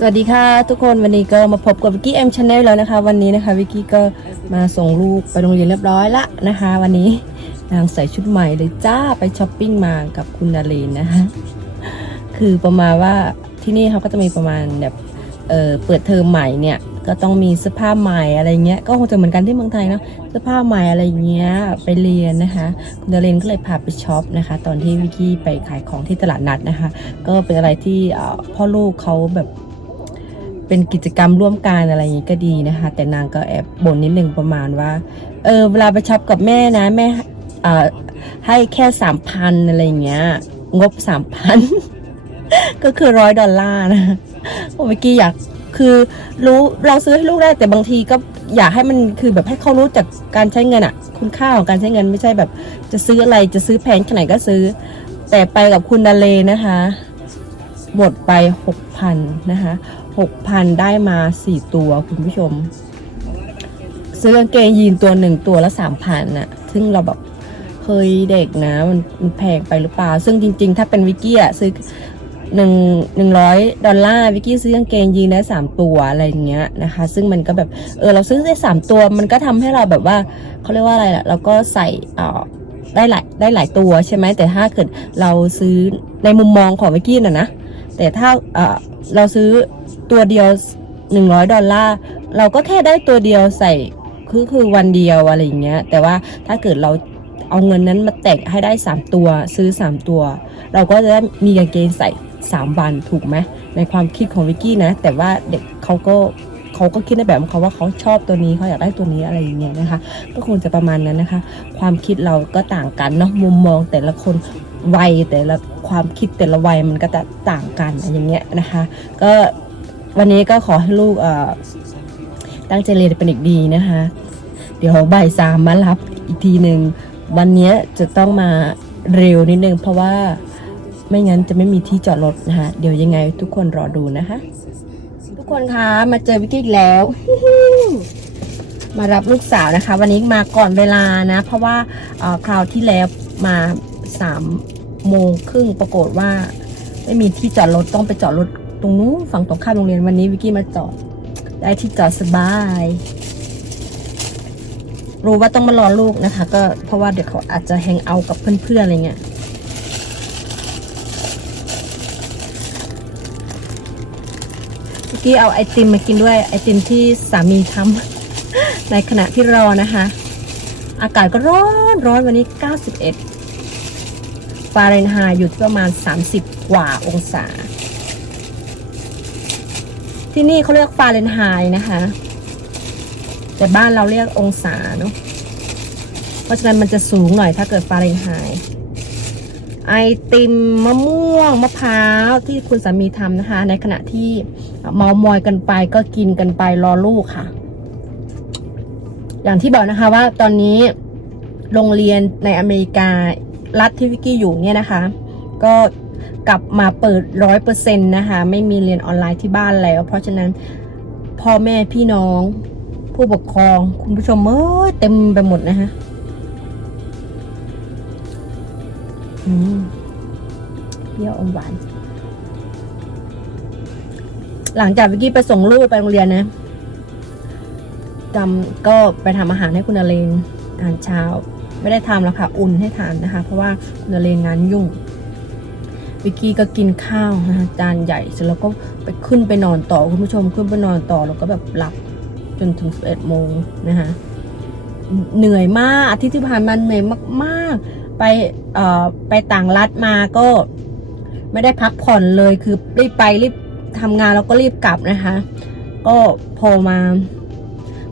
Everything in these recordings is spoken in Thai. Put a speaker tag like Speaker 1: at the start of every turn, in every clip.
Speaker 1: สวัสดีค่ะทุกคนวันนี้ก็มาพบกับวิกกี้เอ็มชาแนลแล้วนะคะ วันนี้นะคะวิกกี้ก็มาส่งลูกไปโรงเรียนเรียบร้อยละนะคะ วันนี้นางใส่ชุดใหม่เลยจ้าไปช้อปปิ้งมากับคุณนาเรนนะคะคือประมาณว่าที่นี่เขาก็จะมีประมาณแบบเออเปิดเทอมใหม่เนี่ยก็ต้องมีเสื้อผ้าใหม่อะไรเงี้ยก็คงจะเหมือนกันที่เมืองไทยเนาะเสื้อผ้าใหม่อะไรเงี้ยไปเรียนนะคะคุณนารีนก็เลยพาไปช็อปนะคะ ตอนที่วิกกี้ไปขายของที่ตลาดนัดนะคะ ก็เป็นอะไรที่พ่อลูกเขาแบบ เป็นกิจกรรมร่วมกันอะไรอย่างนี้ก็ดีนะคะ แต่นางก็แอบบ่นนิดนึงประมาณว่า เออเวลาไปช็อปกับแม่นะแม่เอ่อให้แค่สามพันอะไรอย่างเงี้ย งบสามพันก็คือร้อยดอลลาร์นะโอ้เมื่อกี้อยากคือรู้เราซื้อให้ลูกได้แต่บางทีก็อยากให้มันคือแบบให้เขารู้จากการใช้เงินอะคุณค่าของการใช้เงินไม่ใช่แบบ จะซื้ออะไรจะซื้อแพงแค่ไหนก็ซื้อ แต่ไปกับคุณดาเลนะคะ หมดไปหกพันนะคะ หกพันได้มาสี่ตัวคุณผู้ชม ซื้อกางเกงยีนตัวหนึ่งตัวละสามพันน่ะ ซึ่งเราแบบเคยเด็กนะ มันมันแพงไปหรือเปล่า ซึ่งจริง ๆ ถ้าเป็นวิกกี้อะซื้อหนึ่งหนึ่งร้อยดอลลาร์วิกกี้ซื้อกางเกงยีนได้สามตัวอะไรอย่างเงี้ยนะคะ ซึ่งมันก็แบบเออเราซื้อได้สามตัว มันก็ทำให้เราแบบว่าเขาเรียกว่าอะไรล่ะเราก็ใส่เอ่อได้หลายได้หลายตัวใช่ไหมแต่ถ้าเกิดเราซื้อในมุมมองของวิกกี้น่ะนะ แต่ถ้าเราซื้อตัวเดียว 100 ดอลลาร์เราก็แค่ได้ตัวเดียวใส่คือคือวันเดียวอะไรอย่างเงี้ย แต่ว่าถ้าเกิดเราเอาเงินนั้นมาแตกให้ได้ 3 ตัวซื้อ 3 ตัว เราก็จะได้มีกางเกงใส่ 3 วันถูกไหมในความคิดของวิกกี้นะ แต่ว่าเด็กเขาก็ เขาก็คิดในแบบของเขาว่าเขาชอบตัวนี้เขาอยากได้ตัวนี้อะไรอย่างเงี้ยนะคะ ก็คงจะประมาณนั้นนะคะ ความคิดเราก็ต่างกันเนาะมุมมองแต่ละคนวัยแต่ละความคิดแต่ละวัยมันก็จะต่างกันอย่างเงี้ยนะคะ ก็วันนี้ก็ขอให้ลูกตั้งใจเรียนเป็นเด็กดีนะคะ เดี๋ยวบ่ายสามมารับอีกทีหนึ่งวันนี้จะต้องมาเร็วนิดนึงเพราะว่าไม่งั้นจะไม่มีที่จอดรถนะคะ เดี๋ยวยังไงทุกคนรอดูนะคะ คนคะมาเจอวิกกี้แล้ว มารับลูกสาวนะคะ วันนี้มาก่อนเวลานะ เพราะว่าเอ่อคราวที่แล้วมาสามโมงครึ่งปรากฏว่า ไม่มีที่จอดรถต้องไปจอดรถตรงนู้นฝั่งตรงข้ามโรงเรียนวันนี้วิกกี้มาจอด ได้ที่จอดสบาย รู้ว่าต้องมารอลูกนะคะ ก็เพราะว่าเดี๋ยวเขาอาจจะแฮงเอากับเพื่อนๆอะไรเงี้ย เมื่อ กี้เอาไอติมมากินด้วยไอติมที่สามีทำในขณะที่รอนะคะ อากาศก็ร้อนร้อนวันนี้ 91 ฟาเรนไฮต์อยู่ที่ประมาณ 30 กว่าองศา ที่นี่เขาเรียกฟาเรนไฮต์นะคะ แต่บ้านเราเรียกองศาเนาะเพราะฉะนั้นมันจะสูงหน่อยถ้าเกิดฟาเรนไฮต์ ไอติมมะม่วงมะพร้าวที่คุณสามีทำนะคะ ในขณะที่เมามอยกันไปก็กินกันไปรอลูกค่ะ อย่างที่บอกนะคะว่าตอนนี้โรงเรียนในอเมริการัฐที่วิกกี้อยู่เนี่ยนะคะ ก็กลับมาเปิดร้อยเปอร์เซ็นต์นะคะ ไม่มีเรียนออนไลน์ที่บ้านแล้ว เพราะฉะนั้นพ่อแม่พี่น้อง ผู้ปกครอง คุณผู้ชมเอ้ยเต็มไปหมดนะคะ เปรี้ยวอมหวาน หลังจากวิกกี้ไปส่งลูกไปโรงเรียนนะจำก็ไปทำอาหารให้คุณนเรนทานเช้า ไม่ได้ทำแล้วค่ะ อุ่นให้ทานนะคะ เพราะว่าคุณนเรนงานยุ่งวิกกี้ก็กินข้าวนะคะจานใหญ่เสร็จแล้วก็ไปขึ้นไปนอนต่อคุณผู้ชมขึ้นไปนอนต่อแล้วก็แบบหลับจนถึง 11โมงนะคะเหนื่อยมากอาทิตย์ที่ผ่านมาเหนื่อยมาก ๆ ไปเอ่อไปต่างรัฐมาก็ไม่ได้พักผ่อนเลยคือรีบไปรีบทำงานแล้วก็รีบกลับนะคะ ก็พอมา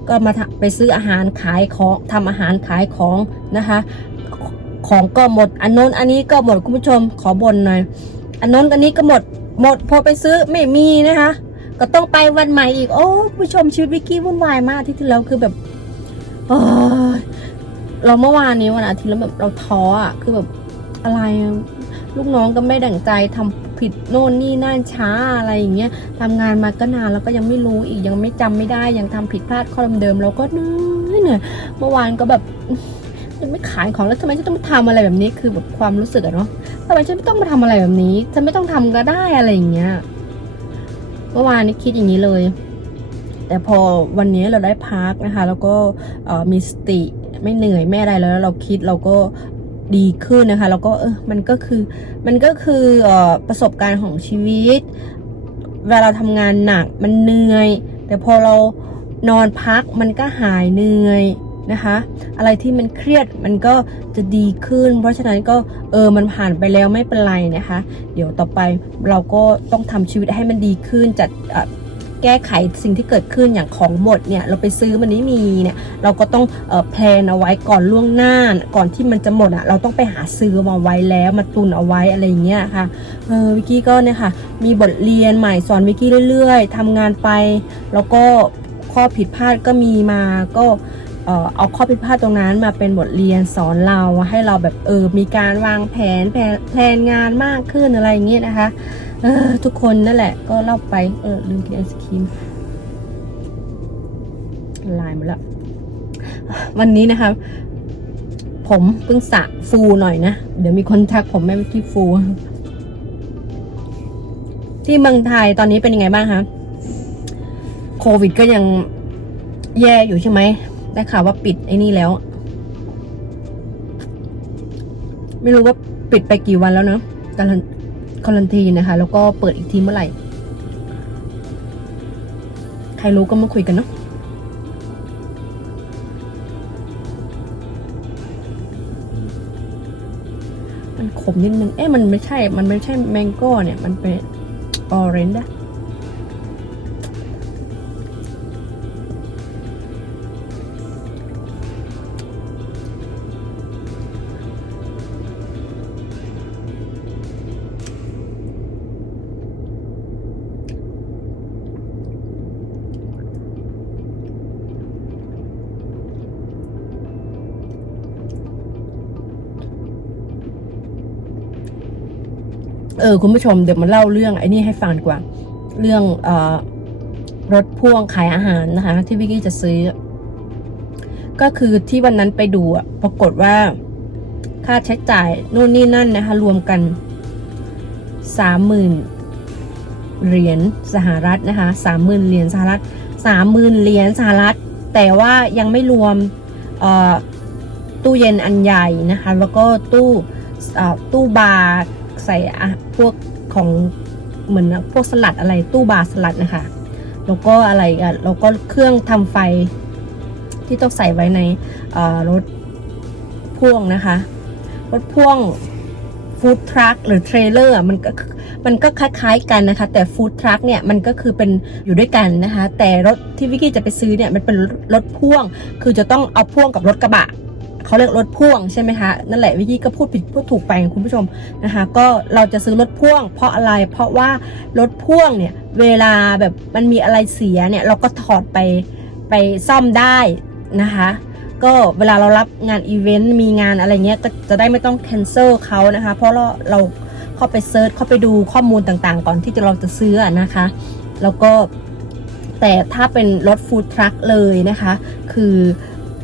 Speaker 1: ก็มาไปซื้ออาหารขายของทำอาหารขายของนะคะ ของก็หมดอันโน้นอันนี้ก็หมดคุณผู้ชมขอบนหน่อยอันโน้นอันนี้ก็หมดหมดพอไปซื้อไม่มีนะคะ ก็ต้องไปวันใหม่อีกโอ้คุณผู้ชมชีวิตวิกกี้วุ่นวายมากที่ที่แล้วคือแบบโอ้ย เราเมื่อวานนี้วันอาทิตย์แล้วแบบเราท้ออะคือแบบอะไรลูกน้องก็ไม่ดั่งใจทำผิดโน่นนี่นั่นช้าอะไรอย่างเงี้ยทำงานมาก็นานแล้วก็ยังไม่รู้อีกยังไม่จำไม่ได้ยังทำผิดพลาดข้อเดิมๆเราก็เหนื่อยเหนื่อยเมื่อวานก็แบบฉันไม่ขายของแล้วทำไมฉันต้องมาทำอะไรแบบนี้คือแบบความรู้สึกอะเนาะทำไมฉันไม่ต้องมาทำอะไรแบบนี้ฉันไม่ต้องทำก็ได้อะไรอย่างเงี้ยเมื่อวานนี้คิดอย่างนี้เลย แต่พอวันนี้เราได้พักนะคะ แล้วก็มีสติ ไม่เหนื่อยไม่อะไรแล้วเราคิดเราก็ดีขึ้นนะคะแล้วก็เออมันก็คือมันก็คือออประสบการณ์ของชีวิต เวลาเราทำงานหนักมันเหนื่อย แต่พอเรานอนพักมันก็หายเหนื่อยนะคะ อะไรที่มันเครียดมันก็จะดีขึ้น เพราะฉะนั้นก็เออมันผ่านไปแล้วไม่เป็นไรนะคะ เดี๋ยวต่อไปเราก็ต้องทำชีวิตให้มันดีขึ้นจัดอ แก้ไขสิ่งที่เกิดขึ้นอย่างของหมดเนี่ยเราไปซื้อมันไม่มีเนี่ยเราก็ต้องเออแพลนเอาไว้ก่อนล่วงหน้า ก่อนที่มันจะหมดอะเราต้องไปหาซื้อมาไว้แล้วมาตุนเอาไว้อะไรอย่างเงี้ยค่ะเออวิกกี้ก็เนี่ยค่ะมีบทเรียนใหม่สอนวิกกี้เรื่อย ๆทำงานไป แล้วก็ข้อผิดพลาดก็มีมาก็เออเอาข้อผิดพลาดตรงนั้นมาเป็นบทเรียนสอนเราให้เราแบบเออมีการวางแผนแผนแผนงานมากขึ้นอะไรอย่างเงี้ยนะคะ ทุกคนนั่นแหละ ก็เล่าไป เออ ลืมกินไอศครีมละลายหมดล้ววันนี้นะคะ ผมเพิ่งสระฟูหน่อยนะ เดี๋ยวมีคนทักผมแม่ที่ฟู ที่เมืองไทยตอนนี้เป็นยังไงบ้างคะ โควิดก็ยังแย่อยู่ใช่ไหม ได้ข่าวว่าปิดไอ้นี่แล้ว ไม่รู้ว่าปิดไปกี่วันแล้วเนาะการั นคอลันทีนะคะ แล้วก็เปิดอีกทีเมื่อไหร่ ใครรู้ก็มาคุยกันเนาะมันขมนิดนึง เอ๊ะมันไม่ใช่ มันไม่ใช่แมงโก้เนี่ย มันเป็นออเรนจ์อะ ออคุณผู้ชมเดี๋ยวมาเล่าเรื่องไอ้นี่ให้ฟังดีกว่า เรื่องออรถพ่วงขายอาหารนะคะ ที่วิกกี้จะซื้อ ก็คือที่วันนั้นไปดูปรากฏว่า ค่าใช้จ่ายนู่นนี่นั่นนะคะ รวมกันสามหมื่นเหรียญสหรัฐนะคะสามหมื่นเหรียญสหรัฐสามหมื่นเหรียญสหรัฐ แต่ว่ายังไม่รวมตู้เย็นอันใหญ่นะคะ แล้วก็ตู้ตู้บาร์ ใส่อะพวกของเหมือนพวกสลัดอะไรตู้บาสลัดนะคะ แล้วก็อะไรอะแล้วก็เครื่องทำไฟที่ต้องใส่ไว้ในรถพ่วงนะคะ รถพ่วงฟู้ดทรัคหรือเทรลเลอร์มันก็มันก็คล้ายๆกันนะคะ แต่ฟู้ดทรัคเนี่ยมันก็คือเป็นอยู่ด้วยกันนะคะ แต่รถที่วิกกี้จะไปซื้อเนี่ยมันเป็นรถพ่วง คือจะต้องเอาพ่วงกับรถกระบะ เขาเรียกรถพ่วงใช่ไหมคะนั่นแหละวิกกี้ก็พูดผิดพูดถูกไปคุณผู้ชมนะคะ ก็เราจะซื้อรถพ่วง เพราะอะไรเพราะว่ารถพ่วงเนี่ยเวลาแบบมันมีอะไรเสียเนี่ยเราก็ถอดไปไปซ่อมได้นะคะก็เวลาเรารับงานอีเวนต์มีงานอะไรเงี้ยก็จะได้ไม่ต้อง cancel เขานะคะ เพราะเราเราเข้าไปเซิร์ชเข้าไปดูข้อมูลต่างๆ ก่อนที่จะเราจะซื้อนะคะ แล้วก็แต่ถ้าเป็นรถฟู้ดทรัคเลยนะคะ คือ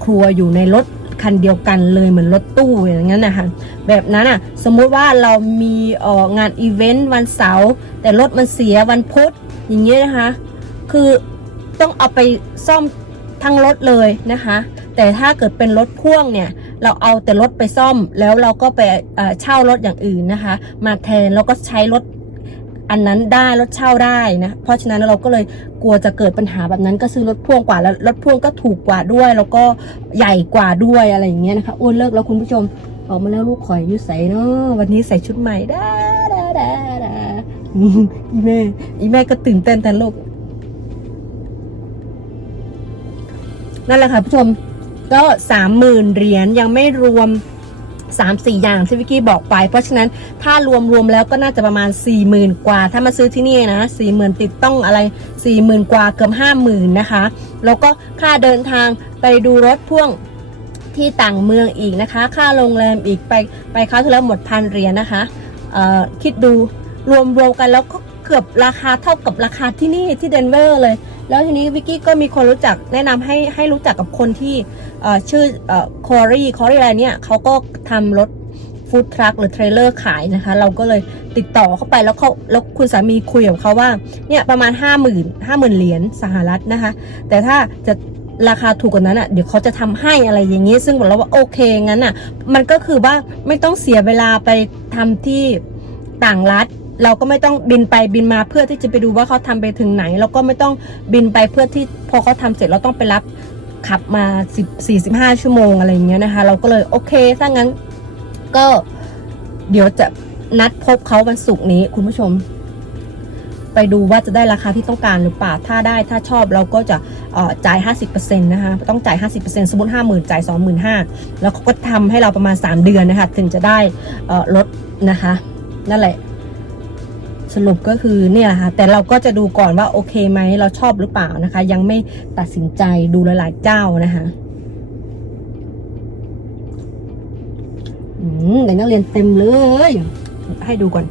Speaker 1: ครัวอยู่ในรถ คันเดียวกันเลยเหมือนรถตู้อย่างนั้นนะคะแบบนั้นอะสมมุติว่าเรามีอองานอีเวนต์วันเสาร์แต่รถมันเสียวันพุธอย่างเงี้ยนะคะ คือต้องเอาไปซ่อมทั้งรถเลยนะคะ แต่ถ้าเกิดเป็นรถพ่วงเนี่ยเราเอาแต่รถไปซ่อมแล้วเราก็ไปเช่ารถอย่างอื่นนะคะ มาแทนแล้วก็ใช้รถ อันนั้นได้รถเช่าได้นะ เพราะฉะนั้นเราก็เลยกลัวจะเกิดปัญหาแบบนั้นก็ซื้อรถพ่วงกว่าแล้วรถพ่วงก็ถูกกว่าด้วย แล้วก็ใหญ่กว่าด้วยอะไรอย่างเงี้ยนะคะอ้วนเลิกแล้วคุณผู้ชมออกมาแล้วลูกขอยอยุใส่เนาะวันนี้ใส่ชุดใหม่ด้าด้าด้าด้าอีแม่อีแม่ก็ตื่นเต้นแทนลูกนั่นแหละค่ะผู้ชมก็สามหมื่นเหรียญยังไม่รวม สามสี่อย่างที่วิกกี้บอกไป เพราะฉะนั้นถ้ารวมรวมแล้วก็น่าจะประมาณสี่หมื่นกว่า ถ้ามาซื้อที่นี่นะสี่หมื่นติดต้องอะไรสี่หมื่นกว่าเกือบห้าหมื่นนะคะ แล้วก็ค่าเดินทางไปดูรถพ่วงที่ต่างเมืองอีกนะคะ ค่าโรงแรมอีกไปไปคราวที่แล้วหมดพันเหรียญนะคะคิดดูรวมรวมกันแล้วก็เกือบราคาเท่ากับราคาที่นี่ที่เดนเวอร์เลย แล้วทีนี้วิกกี้ก็มีคนรู้จักแนะนำให้ให้รู้จักกับคนที่ชื่อคอรี่คอรี่อะไรเนี่ยเขาก็ทำรถฟู้ดทรัคหรือเทรลเลอร์ขายนะคะ เราก็เลยติดต่อเข้าไปแล้วเขาแล้วคุณสามีคุยกับเขาว่าเนี่ยประมาณ 5 0,000 5 0,000เหรียญสหรัฐนะคะ แต่ถ้าจะราคาถูกกว่านั้นอะเดี๋ยวเขาจะทำให้อะไรอย่างนี้ ซึ่งบอกเราว่าโอเคงั้นอะมันก็คือว่าไม่ต้องเสียเวลาไปทำที่ต่างรัฐ เราก็ไม่ต้องบินไปบินมาเพื่อที่จะไปดูว่าเขาทำไปถึงไหน แล้วก็ไม่ต้องบินไปเพื่อที่พอเขาทำเสร็จเราต้องไปรับขับมา10 45 ชั่วโมงอะไรอย่างเงี้ยนะคะ เราก็เลยโอเคถ้างั้นก็เดี๋ยวจะนัดพบเขาวันศุกร์นี้คุณผู้ชม ไปดูว่าจะได้ราคาที่ต้องการหรือเปล่าถ้าได้ถ้าชอบเราก็จะจ่าย 50%นะคะต้องจ่าย 50%สมมติ 50,000จ่าย 25,000แล้วเขาก็ทำให้เราประมาณ 3 เดือนนะคะ ถึงจะได้ลดนะคะ นั่นแหละ สรุปก็คือเนี่ยแหละค่ะแต่เราก็จะดูก่อนว่าโอเคไหมเราชอบหรือเปล่านะคะ ยังไม่ตัดสินใจดูหลายๆเจ้านะคะอืมเด็กนักเรียนเต็มเลย ให้ดูก่อน